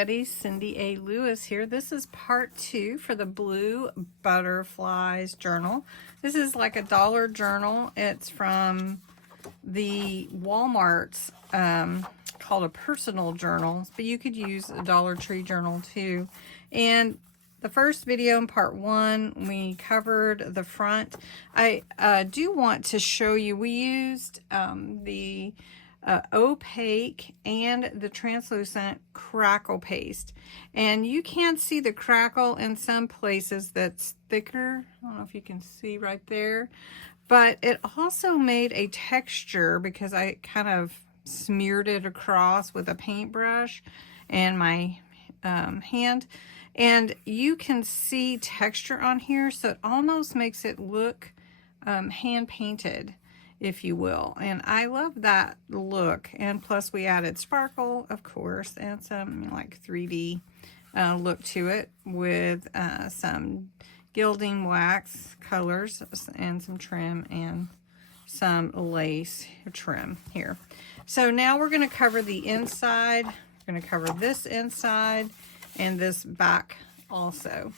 everybody, Cindy A. Lewis here. This is part 2 for the Blue Butterflies journal. This is like a dollar journal. It's from the Walmart's called a personal journal, but you could use a Dollar Tree journal too. And the first video in part 1, we covered the front. I do want to show you, we used the opaque and the translucent crackle paste, and you can see the crackle in some places that's thicker. I don't know if you can see right there, but it also made a texture because I kind of smeared it across with a paintbrush and my hand, and you can see texture on here, so it almost makes it look hand painted, if you will. And I love that look. And plus we added sparkle, of course, and some like 3D look to it with some gilding wax colors and some trim and some lace trim here. So now we're going to cover the inside. We're going to cover this inside and this back also.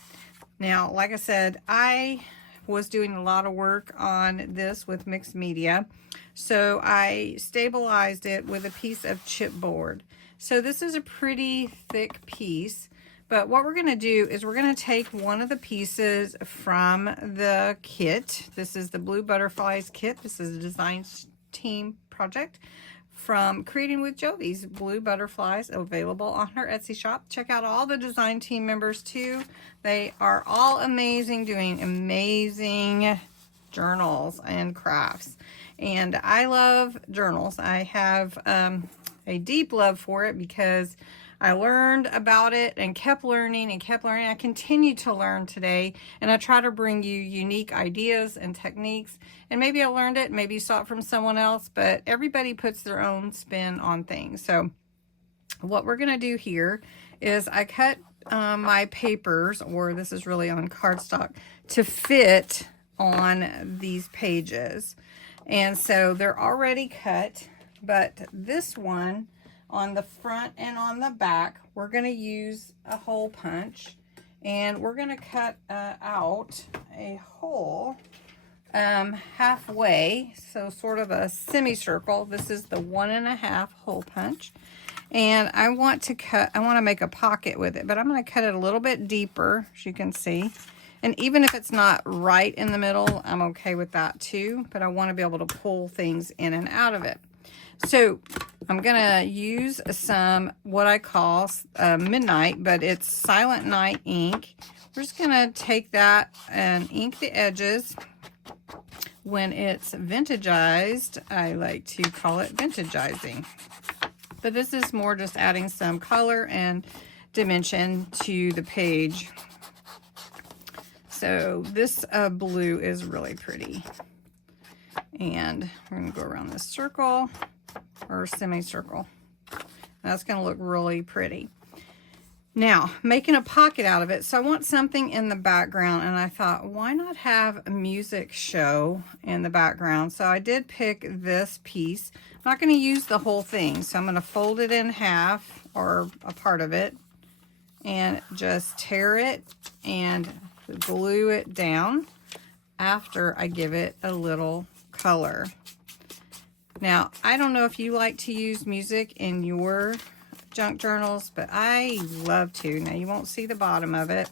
Now, like I said, I was doing a lot of work on this with mixed media, so I stabilized it with a piece of chipboard. So this is a pretty thick piece, but what we're going to do is we're going to take one of the pieces from the kit. This is the Blue Butterflies kit. This is a design team project from Creating with Jovi's Blue Butterflies, available on her Etsy shop. Check out all the design team members too. They are all amazing, doing amazing journals and crafts. And I love journals. I have a deep love for it because I learned about it and kept learning and kept learning. I continue to learn today, and I try to bring you unique ideas and techniques. And maybe I learned it, maybe you saw it from someone else, but everybody puts their own spin on things. So what we're gonna do here is I cut my papers, or this is really on cardstock, to fit on these pages. And so they're already cut, but this one, on the front and on the back, we're going to use a hole punch, and we're going to cut out a hole halfway, so sort of a semicircle. This is the 1.5 hole punch, and I want to make a pocket with it, but I'm going to cut it a little bit deeper, as you can see. And even if it's not right in the middle, I'm okay with that too, but I want to be able to pull things in and out of it. So I'm going to use some, what I call midnight, but it's Silent Night ink. We're just going to take that and ink the edges. When it's vintagized, I like to call it vintagizing. But this is more just adding some color and dimension to the page. So this blue is really pretty. And we're going to go around this circle, or semicircle. That's going to look really pretty. Now, making a pocket out of it. So I want something in the background, and I thought, why not have a music show in the background? So I did pick this piece. I'm not going to use the whole thing, so I'm going to fold it in half, or a part of it, and just tear it and glue it down after I give it a little color. Now, I don't know if you like to use music in your junk journals, but I love to. Now, you won't see the bottom of it,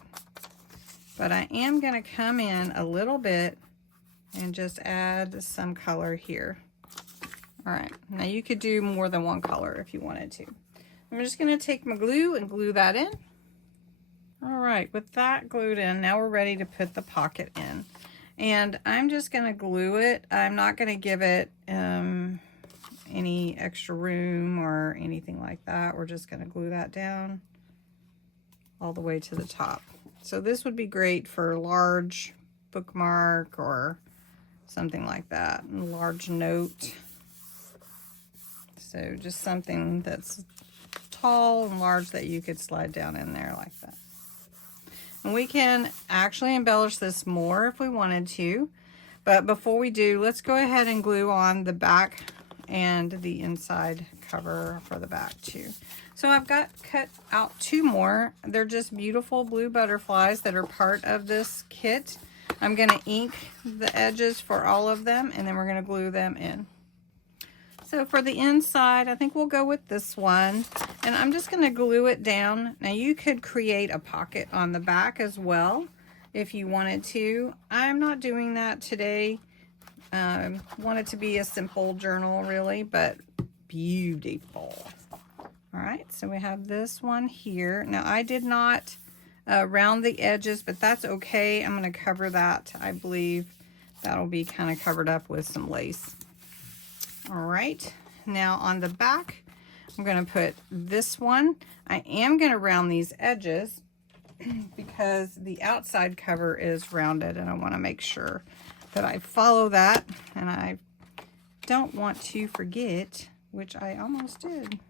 but I am going to come in a little bit and just add some color here. All right, now you could do more than one color if you wanted to. I'm just going to take my glue and glue that in. All right, with that glued in, now we're ready to put the pocket in. And I'm just going to glue it. I'm not going to give it any extra room or anything like that. We're just going to glue that down all the way to the top. So this would be great for a large bookmark or something like that, a large note. So just something that's tall and large that you could slide down in there like that. And we can actually embellish this more if we wanted to. But before we do, let's go ahead and glue on the back and the inside cover for the back too. So I've got cut out 2 more. They're just beautiful blue butterflies that are part of this kit. I'm going to ink the edges for all of them, and then we're going to glue them in. So for the inside, I think we'll go with this one, and I'm just going to glue it down. Now you could create a pocket on the back as well if you wanted to. I'm not doing that today. Want it to be a simple journal really, but beautiful. All right, so we have this one here. Now I did not round the edges, but that's okay. I'm going to cover that. I believe that'll be kind of covered up with some lace. All right, now on the back, I'm going to put this one. I am going to round these edges because the outside cover is rounded, and I want to make sure that I follow that, and I don't want to forget, which I almost did.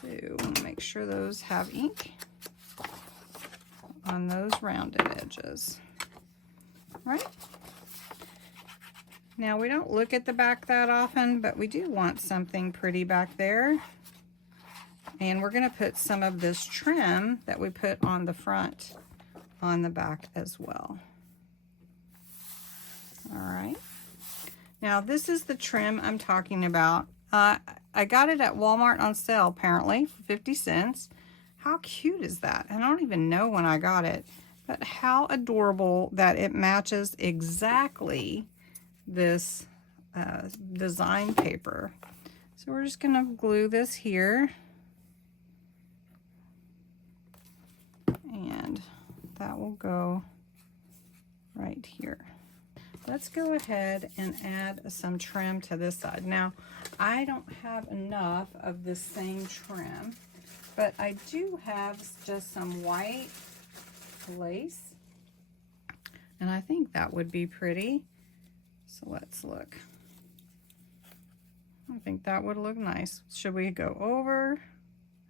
So I'm going to make sure those have ink on those rounded edges. All right. Now we don't look at the back that often, but we do want something pretty back there. And we're going to put some of this trim that we put on the front on the back as well. All right. Now this is the trim I'm talking about. I got it at Walmart on sale apparently for 50 cents. How cute is that? I don't even know when I got it, but how adorable that it matches exactly this design paper. So we're just going to glue this here, and that will go right here. Let's go ahead and add some trim to this side. Now I don't have enough of the same trim, but I do have just some white lace, and I think that would be pretty. So let's look. I think that would look nice. Should we go over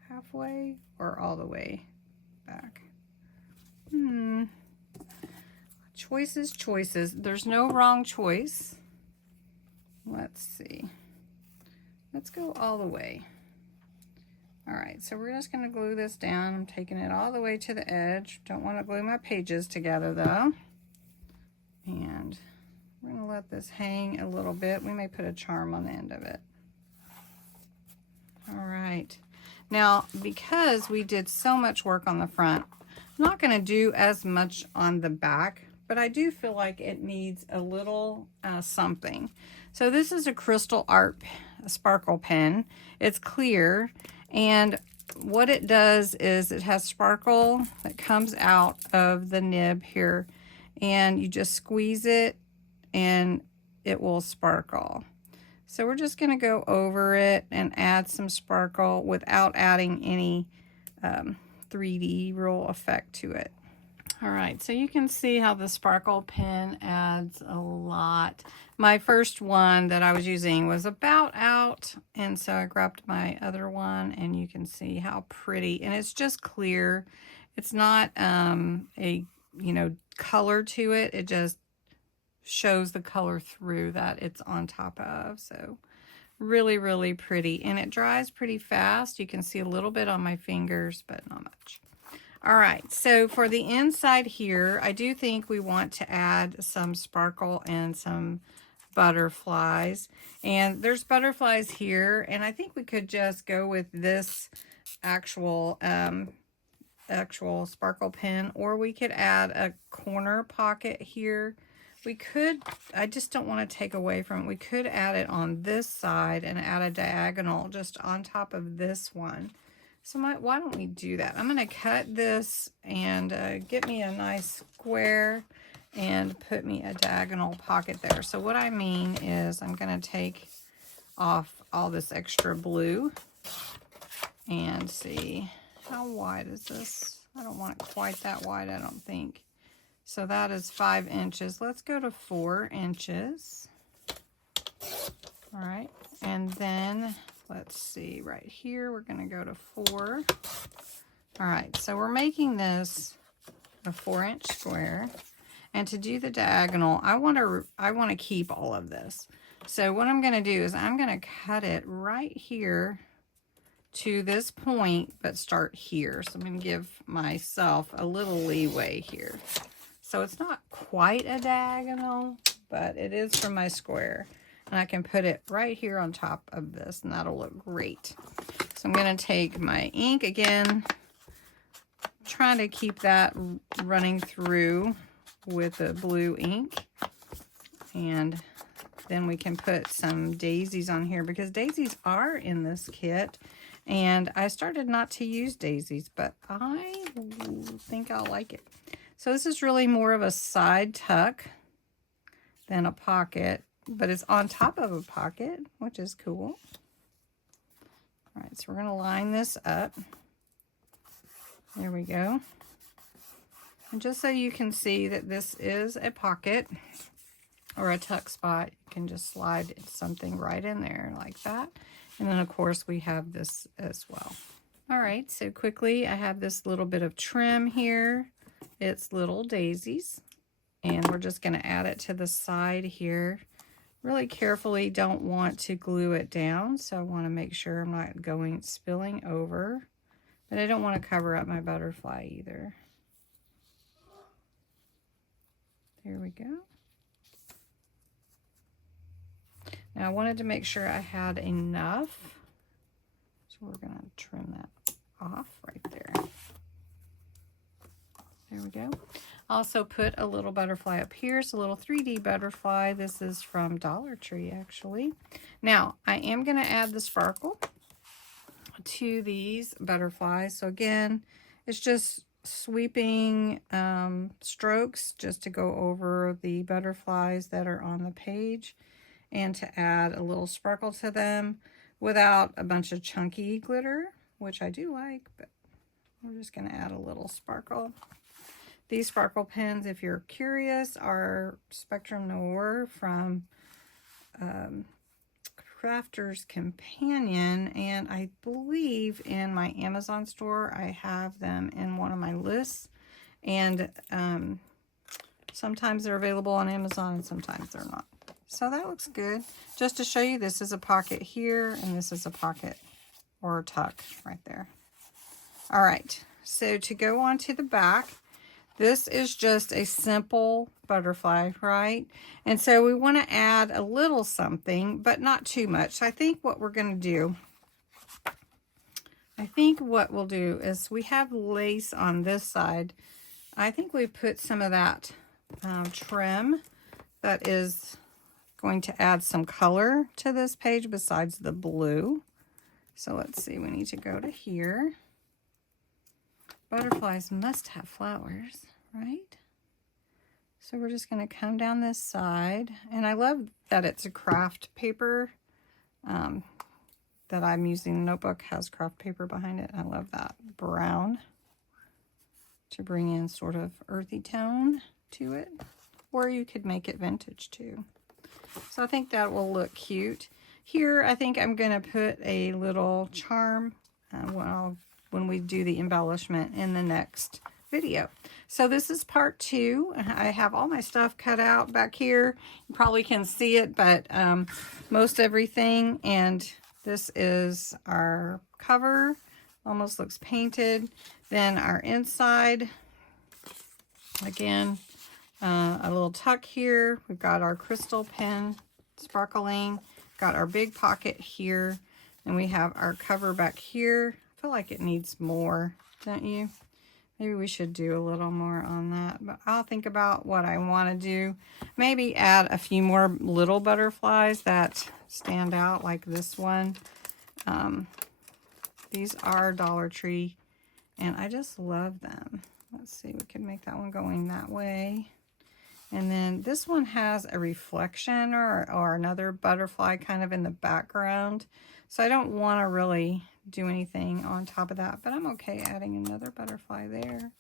halfway or all the way back? Choices, choices. There's no wrong choice. Let's see. Let's go all the way. All right, so we're just going to glue this down. I'm taking it all the way to the edge. Don't want to glue my pages together though. And we're going to let this hang a little bit. We may put a charm on the end of it. All right. Now, because we did so much work on the front, I'm not going to do as much on the back, but I do feel like it needs a little something. So this is a Crystal Art sparkle pen. It's clear, and what it does is it has sparkle that comes out of the nib here, and you just squeeze it and it will sparkle. So we're just going to go over it and add some sparkle without adding any 3D roll effect to it. All right, so you can see how the sparkle pen adds a lot. My first one that I was using was about out, and so I grabbed my other one, and you can see how pretty, and it's just clear. It's not a, color to it. It just shows the color through that it's on top of. So really, really pretty, and it dries pretty fast. You can see a little bit on my fingers, but not much. All right, so for the inside here, I do think we want to add some sparkle and some butterflies. And there's butterflies here, and I think we could just go with this actual sparkle pen, or we could add a corner pocket here. We could, I just don't want to take away from it. We could add it on this side and add a diagonal just on top of this one. So why don't we do that? I'm going to cut this and get me a nice square and put me a diagonal pocket there. So what I mean is I'm going to take off all this extra blue and see how wide is this. I don't want it quite that wide, I don't think. So that is 5 inches. Let's go to 4 inches. All right, and then let's see, right here, we're going to go to 4. All right, so we're making this a 4-inch square. And to do the diagonal, I want to keep all of this. So what I'm going to do is I'm going to cut it right here to this point, but start here. So I'm going to give myself a little leeway here. So it's not quite a diagonal, but it is from my square. And I can put it right here on top of this, and that'll look great. So I'm going to take my ink again, trying to keep that running through with the blue ink. And then we can put some daisies on here, because daisies are in this kit. And I started not to use daisies, but I think I'll like it. So this is really more of a side tuck than a pocket, but it's on top of a pocket, which is cool. All right, so we're going to line this up. There we go. And just so you can see that this is a pocket or a tuck spot, you can just slide something right in there like that. And then, of course, we have this as well. All right, so quickly, I have this little bit of trim here. It's little daisies. And we're just going to add it to the side here. Really carefully, don't want to glue it down, so I want to make sure I'm not spilling over. But I don't want to cover up my butterfly either. There we go. Now I wanted to make sure I had enough, so we're going to trim that off right there. There we go. Also put a little butterfly up here. It's a little 3D butterfly. This is from Dollar Tree, actually. Now, I am going to add the sparkle to these butterflies. So again, it's just sweeping strokes just to go over the butterflies that are on the page, and to add a little sparkle to them without a bunch of chunky glitter, which I do like, but we're just going to add a little sparkle. These sparkle pens, if you're curious, are Spectrum Noir from Crafter's Companion, and I believe in my Amazon store I have them in one of my lists, and sometimes they're available on Amazon and sometimes they're not. So that looks good. Just to show you, this is a pocket here, and this is a pocket or a tuck right there. All right, so to go on to the back, this is just a simple butterfly, right? And so we want to add a little something, but not too much. So I think what we're going to do, what we'll do is, we have lace on this side. I think we put some of that trim that is going to add some color to this page besides the blue. So let's see, we need to go to here. Butterflies must have flowers, right? So we're just going to come down this side. And I love that it's a craft paper that I'm using. The notebook has craft paper behind it. I love that brown to bring in sort of earthy tone to it. Or you could make it vintage too. So I think that will look cute. Here, I think I'm going to put a little charm when we do the embellishment in the next video. So this is part 2. I have all my stuff cut out back here. You probably can see it, but most everything. And this is our cover. Almost looks painted. Then our inside. Again, a little tuck here. We've got our crystal pen sparkling. Got our big pocket here. And we have our cover back here. I feel like it needs more, don't you? Maybe we should do a little more on that. But I'll think about what I want to do. Maybe add a few more little butterflies that stand out, like this one. These are Dollar Tree, and I just love them. Let's see, we can make that one going that way. And then this one has a reflection or another butterfly kind of in the background. So I don't want to really do anything on top of that, but I'm okay adding another butterfly there.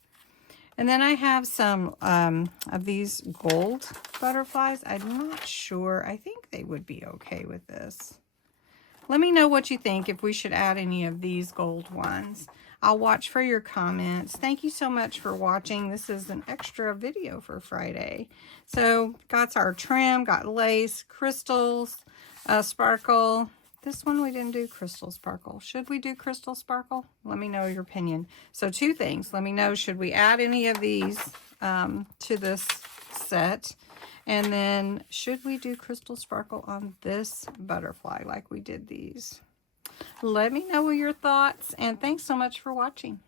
And then I have some of these gold butterflies. I'm not sure. I think they would be okay with this. Let me know what you think, if we should add any of these gold ones. I'll watch for your comments. Thank you so much for watching. This is an extra video for Friday. So got our trim, got lace, crystals, Sparkle. This one we didn't do crystal sparkle. Should we do crystal sparkle? Let me know your opinion. So 2 things. Let me know, should we add any of these to this set? And then, should we do crystal sparkle on this butterfly like we did these? Let me know your thoughts, and thanks so much for watching.